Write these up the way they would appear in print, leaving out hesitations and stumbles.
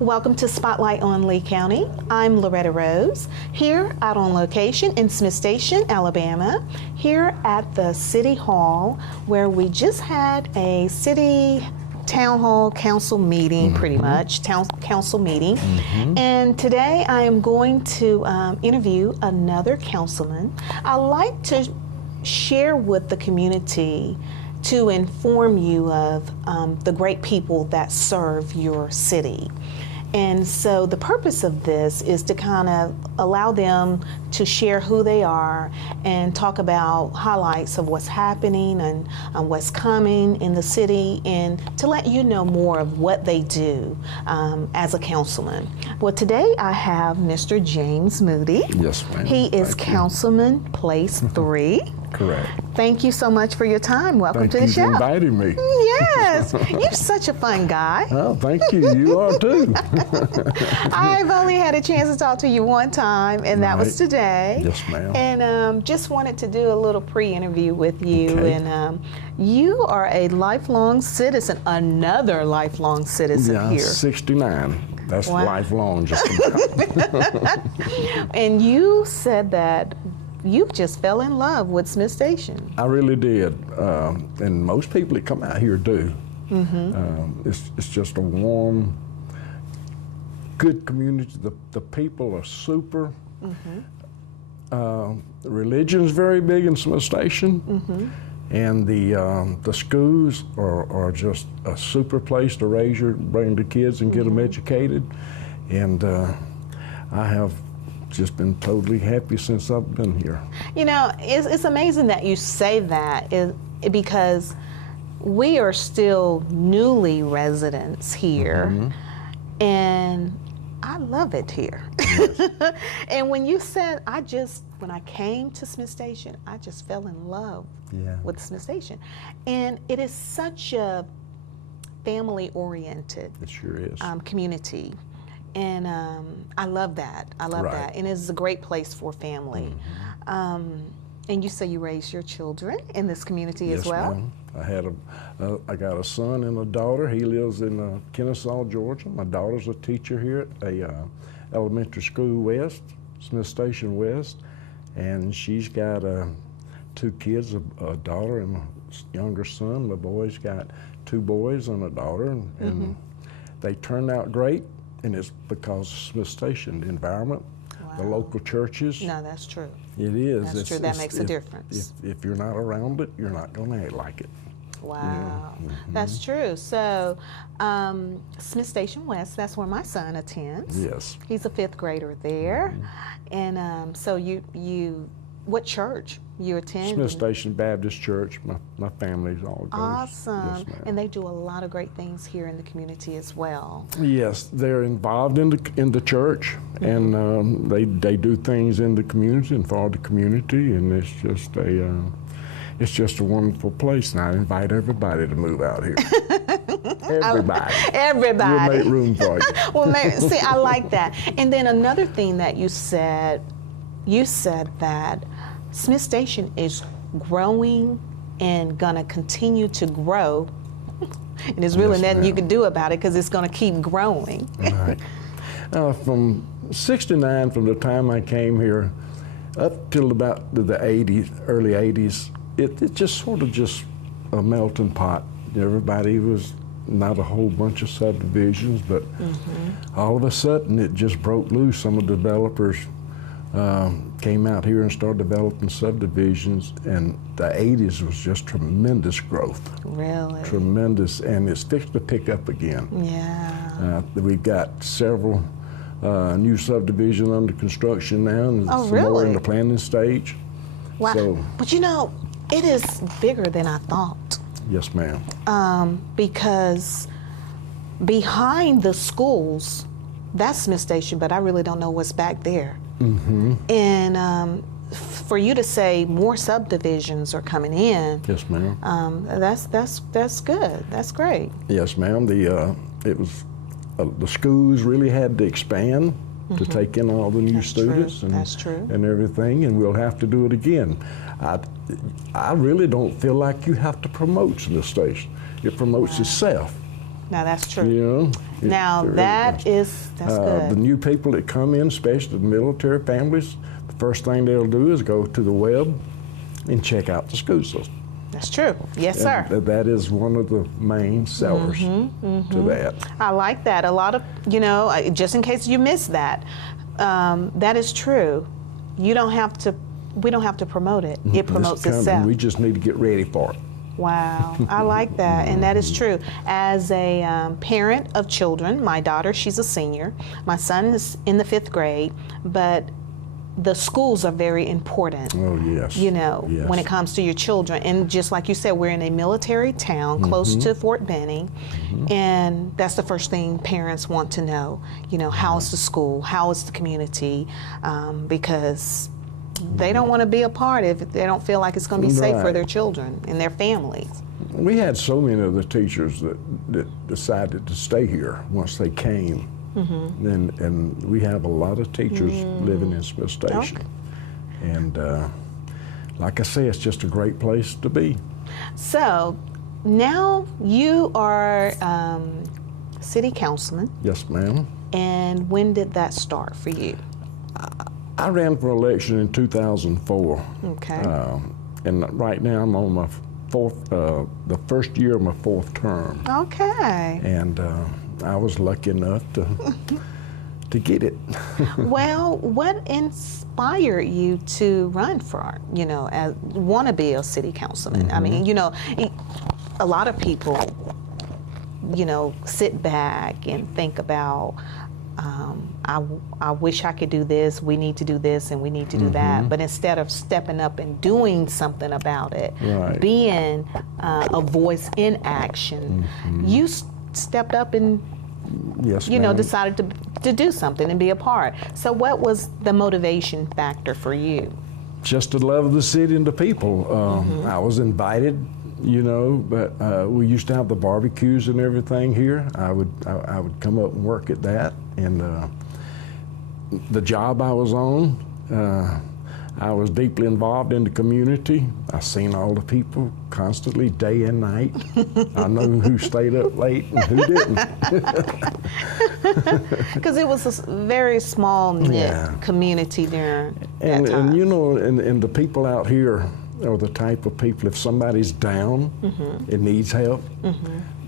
Welcome to Spotlight on Lee County. I'm Loretta Rose, here out on location in Smith Station, Alabama, here at the City Hall, where we just had a city town hall council meeting, pretty much, town council meeting. And today I am going to interview another councilman. I like to share with the community to inform you of the great people that serve your city. And so the purpose of this is to kind of allow them to share who they are and talk about highlights of what's happening and what's coming in the city, and to let you know more of what they do as a councilman. Well, today I have Mr. James Moody. Yes, ma'am. He is Councilman Place 3. Correct. Thank you so much for your time. Welcome to the show. Thank you for inviting me. Yes, you're such a fun guy. Oh, thank you. You are too. I've only had a chance to talk to you one time, and that was today. Yes, ma'am. And just wanted to do a little pre-interview with you. Okay. And you are a lifelong citizen, another lifelong citizen here. 69. That's Wow. lifelong, just about. And you said that you just fell in love with Smith Station. I really did. And most people that come out here do. It's just a warm, good community. The people are super. The religion's very big in Smith Station. And the schools are just a super place to bring the kids and get them educated. And I have just been totally happy since I've been here. You know, it's amazing that you say that, because we are still newly residents here, and I love it here. And when you said, when I came to Smith Station, I just fell in love with Smith Station. And it is such a family-oriented It sure is. community. And I love that. I love that. And it's a great place for family. And you say you raised your children in this community as well? Yes, ma'am. I got a son and a daughter. He lives in Kennesaw, Georgia. My daughter's a teacher here at a elementary school west, Smith Station West. And she's got 2 kids, a daughter and a younger son. The boy's got 2 boys and a daughter. And they turned out great. And it's because of Smith Station, the environment, the local churches. No, that's true. It is. That's true. That makes a difference. If you're not around it, you're not going to act like it. Wow, that's true. So, Smith Station West, that's where my son attends. Yes. He's a 5th grader there. And so what church you attend? Smith Station Baptist Church. My family's all goes. Awesome. Yes, ma'am. And they do a lot of great things here in the community as well. Yes, they're involved in the church, and they do things in the community and for the community, and it's just a wonderful place, and I invite everybody to move out here. Everybody. Everybody. We'll make room for you. Well, see, I like that. And then another thing that you said that Smith Station is growing and gonna continue to grow. And there's really nothing you can do about it because it's gonna keep growing. Right. From '69, from the time I came here, up till about the '80s, early '80s, it just sort of just a melting pot. Everybody was not a whole bunch of subdivisions, but all of a sudden it just broke loose. Some of the developers came out here and started developing subdivisions, and the '80s was just tremendous growth. Really? Tremendous, and it's fixed to pick up again. Yeah. We've got several new subdivisions under construction now, and some more in the planning stage. Wow. So, but you know, it is bigger than I thought. yes, ma'am. Because behind the schools, that's Smith Station, but I really don't know what's back there. And for you to say more subdivisions are coming in, Yes, ma'am. that's good. That's great. Yes, ma'am. The schools really had to expand to take in all the new students and everything, and we'll have to do it again. I really don't feel like you have to promote Smith Station. It promotes itself. Now that's true. You know. Now that's The good. new people that come in, especially the military families, the first thing they'll do is go to the web and check out the school system. That's true. Yes, sir. And that is one of the main sellers to that. I like that. A lot of, just in case you missed that, that is true. We don't have to promote it. It promotes itself. We just need to get ready for it. Wow, I like that, and that is true. As a parent of children, my daughter, she's a senior. My son is in the 5th grade, but the schools are very important. Oh, yes. Yes. When it comes to your children. And just like you said, we're in a military town close to Fort Benning, and that's the first thing parents want to know. How is the school? How is the community? Because they don't want to be a part if they don't feel like it's going to be safe for their children and their families. We had so many of the teachers that decided to stay here once they came. And we have a lot of teachers living in Smith Station. Okay. And like I say, it's just a great place to be. So now you are city councilman. Yes, ma'am. And when did that start for you? I ran for election in 2004. Okay. And right now I'm on my the first year of my 4th term. Okay. And I was lucky enough to get it. Well, what inspired you to run for, want to be a city councilman? I mean, a lot of people, sit back and think about, I wish I could do this, we need to do this, and we need to do that. But instead of stepping up and doing something about it, being a voice in action, you stepped up and decided to do something and be a part. So what was the motivation factor for you? Just to love the city and the people. I was invited, but we used to have the barbecues and everything here. I would come up and work at that. And the job I was on, I was deeply involved in the community. I seen all the people constantly, day and night. I know who stayed up late and who didn't. Because it was a very small knit community during that time. And the people out here are the type of people, if somebody's down and needs help,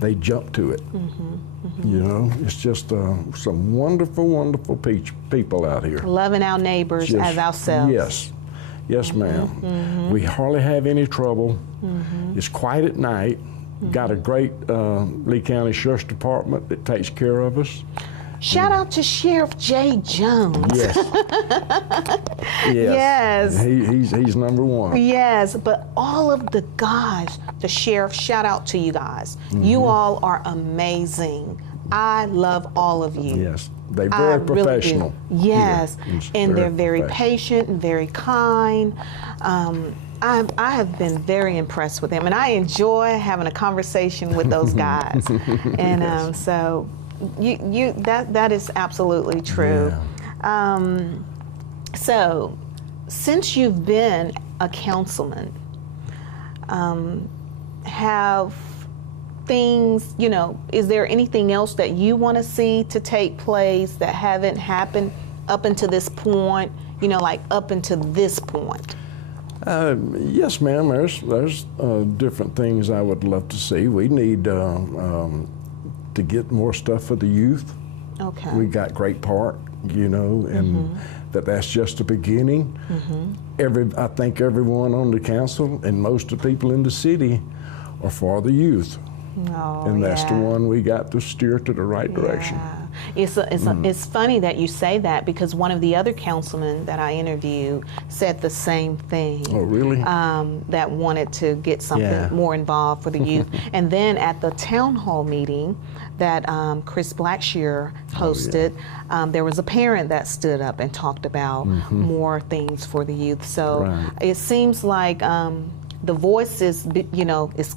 they jump to it. It's just some wonderful, wonderful people out here. Loving our neighbors as ourselves. Yes, ma'am. We hardly have any trouble. It's quiet at night. Got a great Lee County Sheriff's Department that takes care of us. Shout out to Sheriff Jay Jones. Yes. Yes. He's number one. Yes, but all of the guys, the sheriff, shout out to you guys. You all are amazing. I love all of you. Yes. They're very professional. Really do. Yes. And they're very patient and very kind. I have been very impressed with them, and I enjoy having a conversation with those guys. And so that is absolutely true. Yeah. So since you've been a councilman, have things, is there anything else that you want to see to take place that haven't happened up until this point, like up until this point? Yes, ma'am. There's different things I would love to see. We need to get more stuff for the youth. Okay. We got great park, and that's just the beginning. I think everyone on the council and most of the people in the city are for the youth. Oh, and that's the one we got to steer to the right direction. It's funny that you say that, because one of the other councilmen that I interviewed said the same thing. Oh, really? That wanted to get something more involved for the youth. And then at the town hall meeting that Chris Blackshear hosted, there was a parent that stood up and talked about more things for the youth. So it seems like the voice is, is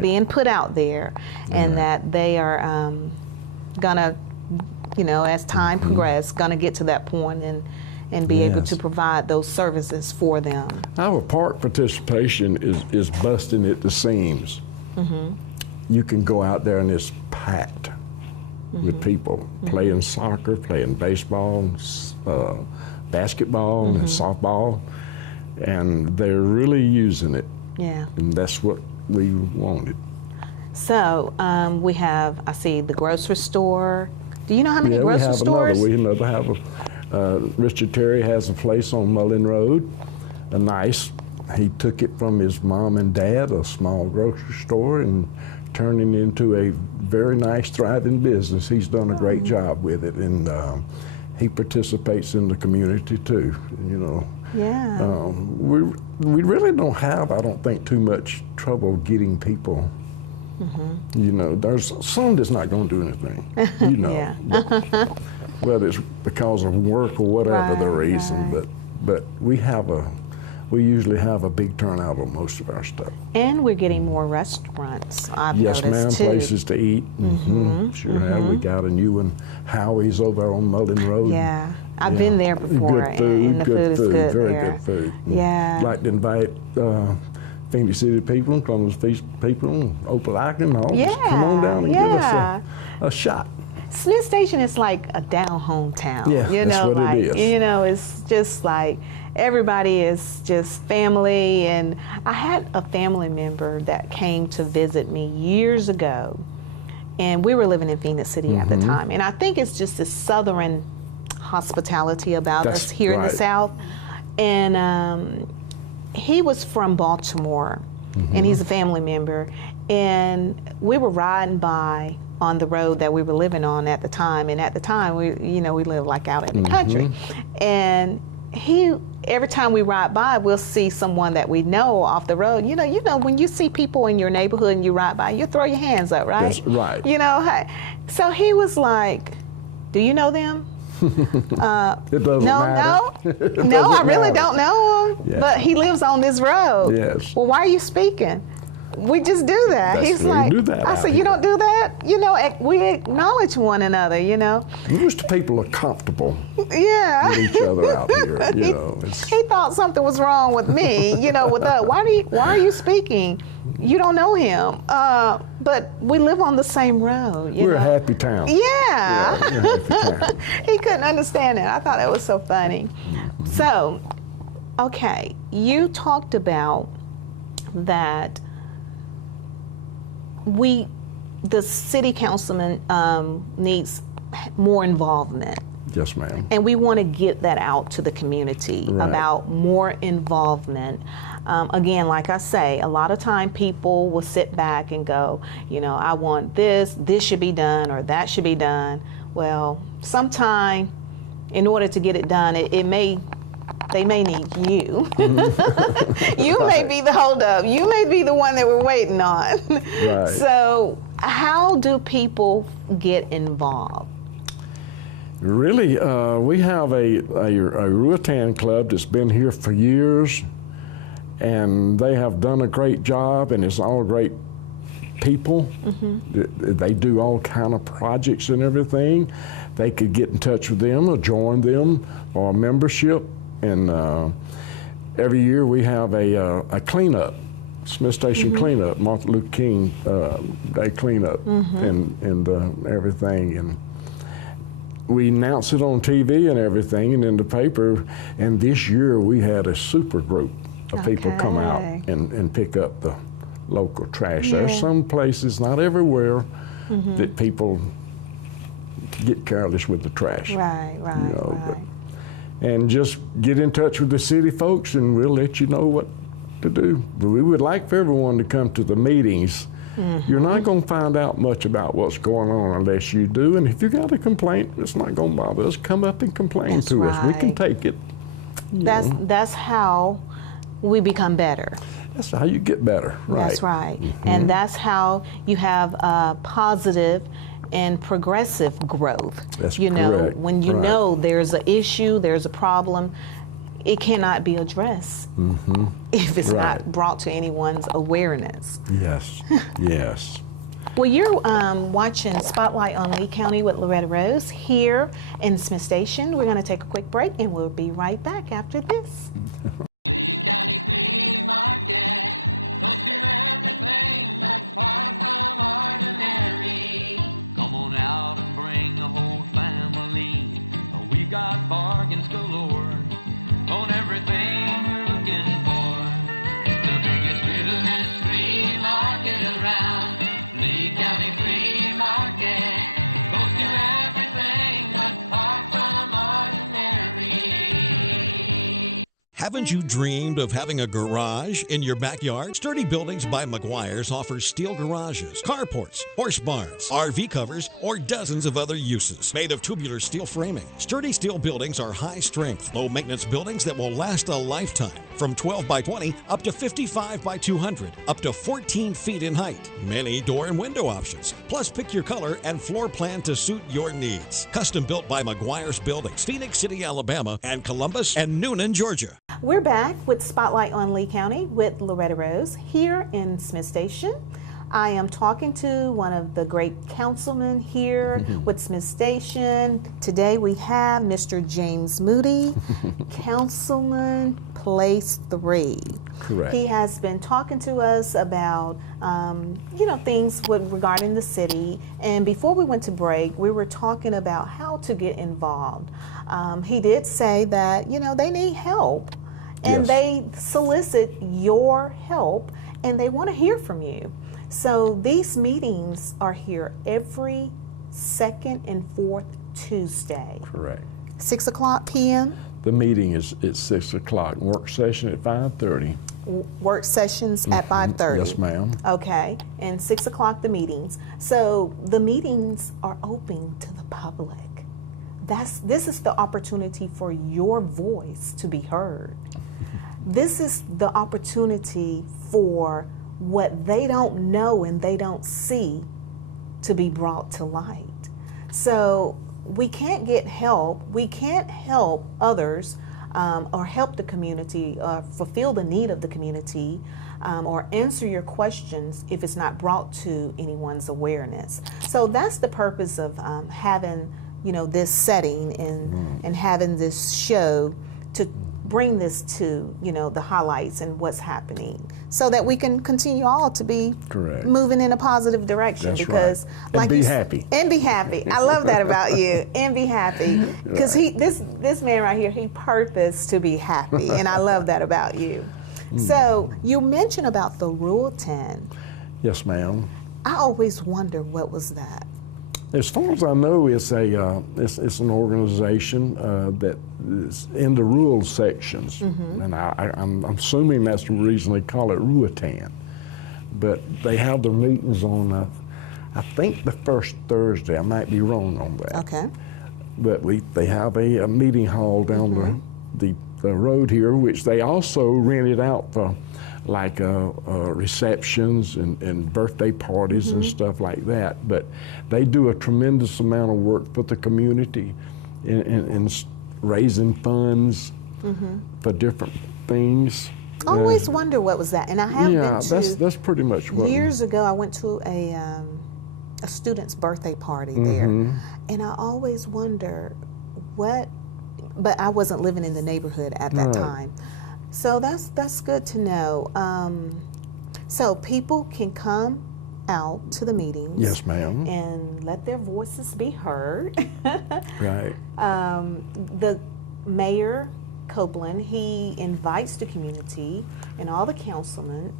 being put out there, and that they are gonna, as time progresses, gonna get to that point and be able to provide those services for them. Our park participation is busting at the seams. you can go out there and it's packed with people playing soccer, playing baseball, basketball, and softball, and they're really using it. Yeah. And that's what we wanted. So we have, I see the grocery store. Do you know how many grocery stores? We have Richard Terry has a place on Mullen Road, he took it from his mom and dad, a small grocery store, and turned it into a very nice, thriving business. He's done a great job with it, and he participates in the community too, you know. Yeah. We really don't have, I don't think, too much trouble getting people. You know, there's some that's not going to do anything, you know. Yeah. Whether it's because of work or whatever the reason, but we usually have a big turnout on most of our stuff. And we're getting more restaurants, I've yes, noticed ma'am, too. places to eat. Sure have. We got a new one, Howie's over on Mullen Road. Yeah, I've been there before, good food, and the food is good very there. good food. Yeah. I'd like to invite Phoenix City people and Columbus people, Opelika and all, just come on down and give us a shot. Smith Station is like a down-home town. Yeah, you that's know, what like, it is. You know, it's just like everybody is just family. And I had a family member that came to visit me years ago, and we were living in Phoenix City at the time. And I think it's just this southern hospitality about us here in the South. And he was from Baltimore, and he's a family member. And we were riding by on the road that we were living on at the time. And at the time, we lived like out in the country. And every time we ride by, we'll see someone that we know off the road. You know, when you see people in your neighborhood and you ride by, you throw your hands up, right? That's right. You know, so he was like, "Do you know them?" It doesn't matter. No, I really don't know him. Yeah. But he lives on this road. Yes. Well, why are you speaking? We just do that. He's like, do that I said, you don't do that? You know, we acknowledge one another, you know. Most people are comfortable Yeah. with each other out here, you know. He thought something was wrong with me, you know, with us. Why are you speaking? You don't know him. But we live on the same road. We're a happy town. Yeah. We're a happy town. He couldn't understand it. I thought that was so funny. So, okay, you talked about that the city councilman needs more involvement. Yes, ma'am. And we want to get that out to the community about more involvement. Again, like I say, a lot of time people will sit back and go, you know, I want this should be done, or that should be done. Well, sometime in order to get it done, they may need you. You may be the holdup. You may be the one that we're waiting on. Right. So how do people get involved? Really, we have a Ruatan club that's been here for years, and they have done a great job, and it's all great people. They do all kind of projects and everything. They could get in touch with them or join them or a membership. And every year we have a cleanup, Smith Station cleanup, Martin Luther King Day cleanup, and everything. And we announce it on TV and everything, and in the paper. And this year we had a super group of people come out and pick up the local trash. Yeah. There's some places, not everywhere, that people get careless with the trash. Right. You know, and just get in touch with the city folks, and we'll let you know what to do. But we would like for everyone to come to the meetings. You're not going to find out much about what's going on unless you do. And if you got a complaint, it's not going to bother us. Come up and complain to us. We can take it. That's how we become better. That's how you get better. Right. That's right. And that's how you have positive and progressive growth. That's you know, correct. when you know there's an issue, there's a problem, it cannot be addressed if it's not brought to anyone's awareness. Yes, yes. Well, you're watching Spotlight on Lee County with Loretta Rose here in Smith Station. We're going to take a quick break, and we'll be right back after this. Haven't you dreamed of having a garage in your backyard? Sturdy Buildings by McGuire's offers steel garages, carports, horse barns, RV covers, or dozens of other uses. Made of tubular steel framing, Sturdy Steel Buildings are high-strength, low-maintenance buildings that will last a lifetime. From 12 by 20 up to 55 by 200, up to 14 feet in height. Many door and window options. Plus, pick your color and floor plan to suit your needs. Custom built by McGuire's Buildings, Phoenix City, Alabama, and Columbus and Noonan, Georgia. We're back with Spotlight on Lee County with Loretta Rose here in Smith Station. I am talking to one of the great councilmen here with Smith Station. Today we have Mr. James Moody, Councilman Place 3. Correct. He has been talking to us about, things regarding the city. And before we went to break, we were talking about how to get involved. He did say that, they need help. And Yes. they solicit your help and they want to hear from you. So these meetings are here every second and fourth Tuesday. Correct. 6 o'clock p.m. The meeting is at 6 o'clock. Work session at 5:30. Work sessions at 5:30. Yes, ma'am. Okay, and 6 o'clock the meetings. So the meetings are open to the public. This is the opportunity for your voice to be heard. This is the opportunity for what they don't know and they don't see to be brought to light. So we can't get help. We can't help others or help the community or fulfill the need of the community or answer your questions if it's not brought to anyone's awareness. So that's the purpose of having this setting and having this show to bring this to the highlights and what's happening so that we can continue all to be Correct. moving in a positive direction. That's because right. And be happy. And be happy. I love that about you. And be happy. Because this man right here, he purposed to be happy. And I love that about you. So you mentioned about the Rule 10. Yes, ma'am. I always wonder what was that. As far as I know, it's it's an organization that is in the rules sections, and I'm assuming that's the reason they call it Ruatan. But they have their meetings on, I think the first Thursday. I might be wrong on that. Okay. But they have a meeting hall down the road here, which they also rented out for like receptions and birthday parties and stuff like that. But they do a tremendous amount of work for the community in raising funds for different things. I always wonder what was that. And I have been to, that's pretty much what. Years ago, I went to a student's birthday party there. And I always wonder what, but I wasn't living in the neighborhood at that time. So that's good to know. So people can come out to the meetings. Yes, ma'am. And let their voices be heard. Right. The mayor, Copeland, he invites the community and all the councilmen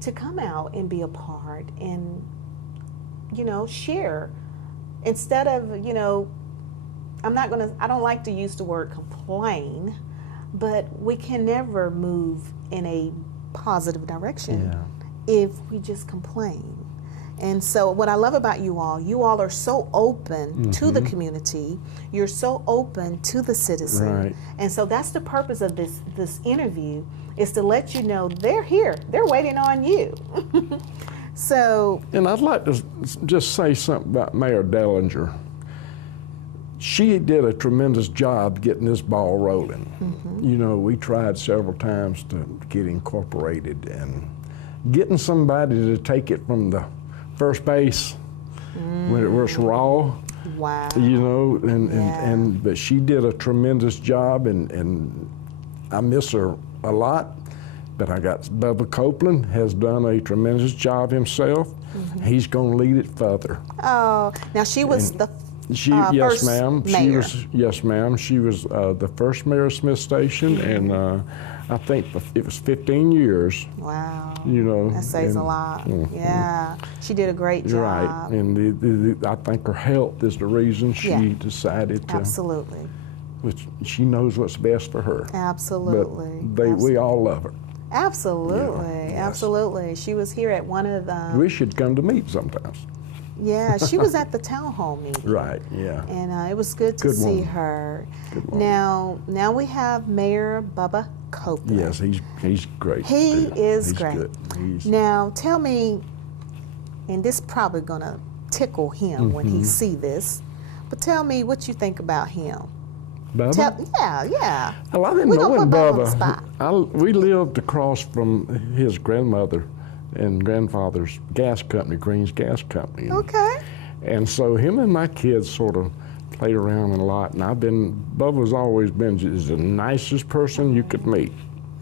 to come out and be a part and, share. Instead of, I don't like to use the word complain, but we can never move in a positive direction if we just complain. And so what I love about you all are so open to the community. You're so open to the citizen. Right. And so that's the purpose of this interview, is to let you know they're here. They're waiting on you. So. And I'd like to just say something about Mayor Dellinger. She did a tremendous job getting this ball rolling. We tried several times to get incorporated, and getting somebody to take it from the first base when it was raw. Wow. But she did a tremendous job, and I miss her a lot. But I got Bubba Copeland has done a tremendous job himself. He's going to lead it further. Oh, now she was the yes, first ma'am. mayor. Yes, ma'am. She was the first mayor of Smith Station, and I think it was 15 years. Wow. That says a lot. Yeah, she did a great job. Right, and I think her health is the reason she decided to. Absolutely. which she knows what's best for her. Absolutely. But we all love her. Absolutely, Yes. absolutely. She was here at one of the. We should come to meet sometimes. Yeah, she was at the town hall meeting. Right, yeah. And it was good to Good see woman. her. Good woman. Now we have Mayor Bubba Copeland. Yes, he's great. He too. is He's great. Good. He's, Now tell me, and this probably gonna tickle him when he see this, but tell me what you think about him. Bubba? Yeah. Well, I didn't We're know gonna him, put Bubba on the spot. We lived across from his grandmother and grandfather's gas company, Green's Gas Company. Okay. And so him and my kids sort of played around a lot, and Bubba's always been just the nicest person you could meet.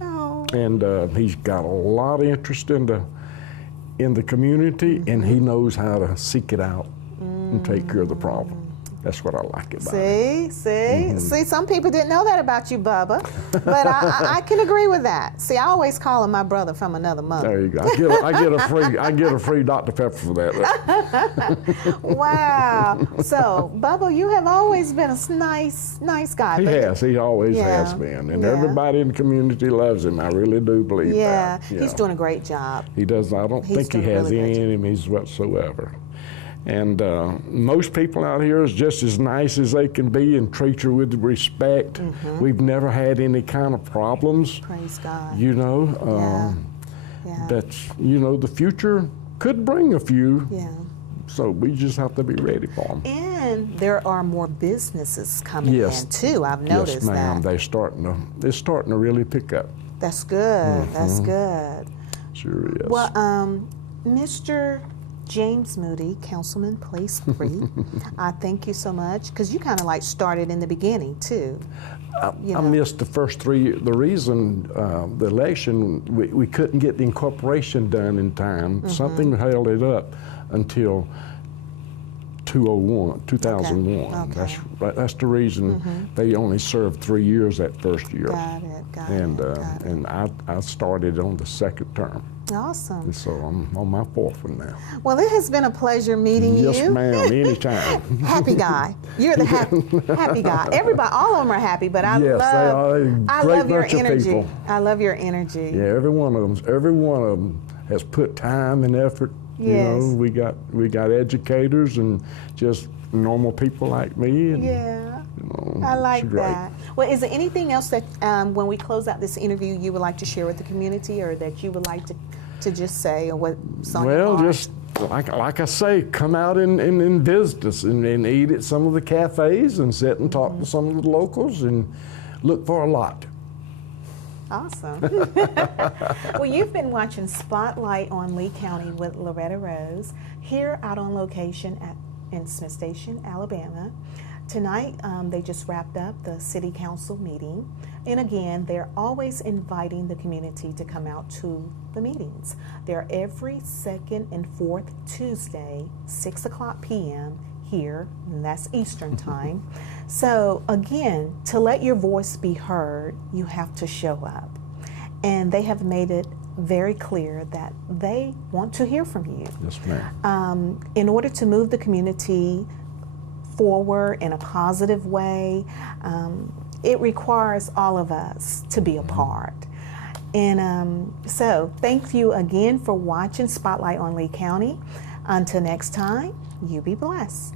Oh. And he's got a lot of interest in the community, and he knows how to seek it out and take care of the problem. That's what I like about him. See, some people didn't know that about you, Bubba, but I can agree with that. See, I always call him my brother from another mother. There you go. I get a free Dr. Pepper for that. Wow. So, Bubba, you have always been a nice guy. He always Yeah, has been, and yeah. everybody in the community loves him. I really do believe Yeah, that. he's doing a great job. He does. I don't He's think he doing a has really any great job. enemies whatsoever. And most people out here is just as nice as they can be and treat you with respect. We've never had any kind of problems. Praise God. You know, Yeah. that's, the future could bring a few. Yeah. So we just have to be ready for them. And there are more businesses coming Yes. in too. I've noticed Yes, ma'am. that. They're starting to really pick up. That's good. That's good. Sure is. Well, Mr. James Moody, Councilman Place 3, I thank you so much because you kind of like started in the beginning too. I missed the first 3 years. The reason the election, we couldn't get the incorporation done in time. Something held it up until 2001. Okay. That's the reason they only served 3 years that first year. Got it. And I started on the second term. Awesome. And so I'm on my 4th one now. Well, it has been a pleasure meeting you. Yes, ma'am. Anytime. Happy guy. You're the happy guy. Everybody, all of them are happy, but I Yes, they are a great love your bunch of energy. people. I love your energy. Yeah, every one of them has put time and effort. Yes. We got educators and just normal people like me. And, Yeah. you know, I like it's great. that. Well, is there anything else that when we close out this interview you would like to share with the community or that you would like to just say or what's on your Well, heart? just like I say, come out and visit us and eat at some of the cafes and sit and talk to some of the locals and look for a lot. Awesome. Well, you've been watching Spotlight on Lee County with Loretta Rose here out on location in Smith Station, Alabama. Tonight, they just wrapped up the City Council meeting. And again, they're always inviting the community to come out to the meetings. They're every second and fourth Tuesday, 6:00 p.m. here, and that's Eastern time. So again, to let your voice be heard, you have to show up. And they have made it very clear that they want to hear from you. Yes, ma'am. In order to move the community forward in a positive way, it requires all of us to be a part. And so thank you again for watching Spotlight on Lee County. Until next time, you be blessed.